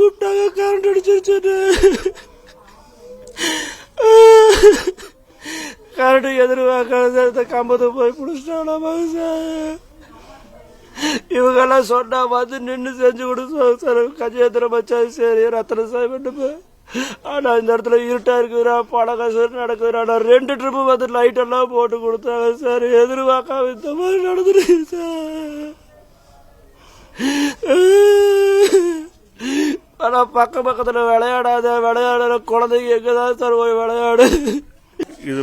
கூப்பிட்டாங்க current அடிச்சிருச்சுன்னு. Current எதிர்பார்க்காத கம்பத்தை போய் பிடிச்சிட்டாங்க சார். இவங்கெல்லாம் சொன்னா வந்து நின்று செஞ்சு கொடுத்தோம் சார். கஜேந்திரம் வச்சா சரி ரத்தன சாய் பண்ணு. ஆனா இந்த இடத்துல இருட்டா இருக்குறா, பழகாசு நடக்குதுரா. நான் 2 ட்ரிப்பு வந்து லைட் எல்லாம் போட்டு கொடுத்தாங்க சார். எதிர்பார்க்காம இந்த மாதிரி நடந்துருக்கு சார். ஆனா பக்கத்துல விளையாட குழந்தைங்க எங்கதான் சார் போய் விளையாடு. இது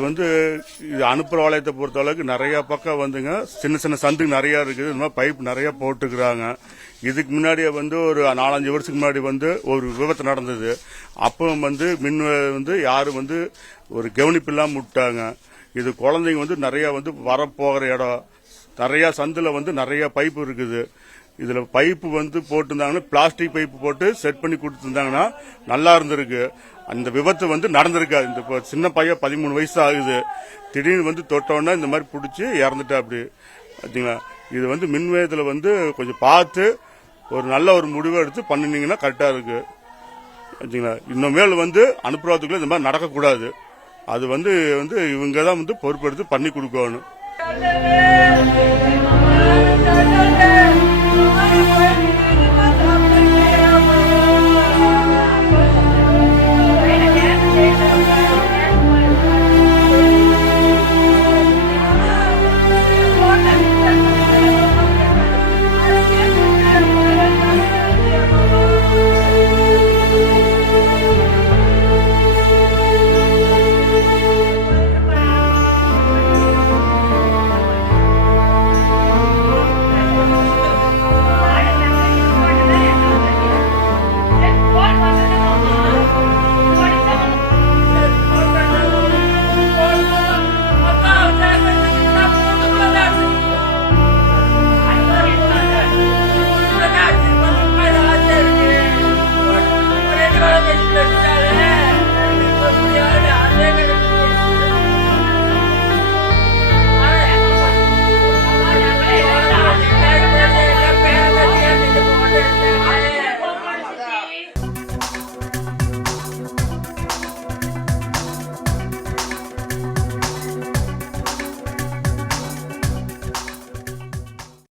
இது அனுப்புற வளையத்தை பொறுத்த அளவுக்கு நிறைய பக்கம் சின்ன சின்ன சந்துக்கு நிறைய இருக்குது. இந்த மாதிரி பைப் நிறைய போட்டுக்கிறாங்க. இதுக்கு முன்னாடியே ஒரு 4-5 வருஷத்துக்கு முன்னாடி ஒரு விபத்து நடந்தது. அப்போ மின் யாரும் ஒரு கவனிப்பு இல்லாம விட்டாங்க. இது குழந்தைங்க நிறைய வரப்போகிற இடம் நிறைய சந்துல நிறைய பைப்பு இருக்குது. இதுல பைப்பு போட்டிருந்தாங்கன்னா பிளாஸ்டிக் பைப்பு போட்டு செட் பண்ணி கொடுத்துருந்தாங்கன்னா நல்லா இருந்திருக்கு. அந்த விபத்து நடந்திருக்காது. இந்த சின்ன பையன் 13 வயசு ஆகுது. திடீர்னு தொட்டோன்னா இந்த மாதிரி பிடிச்சி இறந்துட்டா. அப்படி பார்த்தீங்களா? இது மின்வேதத்துல கொஞ்சம் பார்த்து ஒரு நல்ல ஒரு முடிவை எடுத்து பண்ணினீங்கன்னா கரெக்டா இருக்கு. பார்த்தீங்களா? இன்னும் மேல் அனுப்புறதுக்குள்ள இந்த மாதிரி நடக்கக்கூடாது. அது இவங்க தான் பொறுப்பெடுத்து பண்ணி கொடுக்கணும்.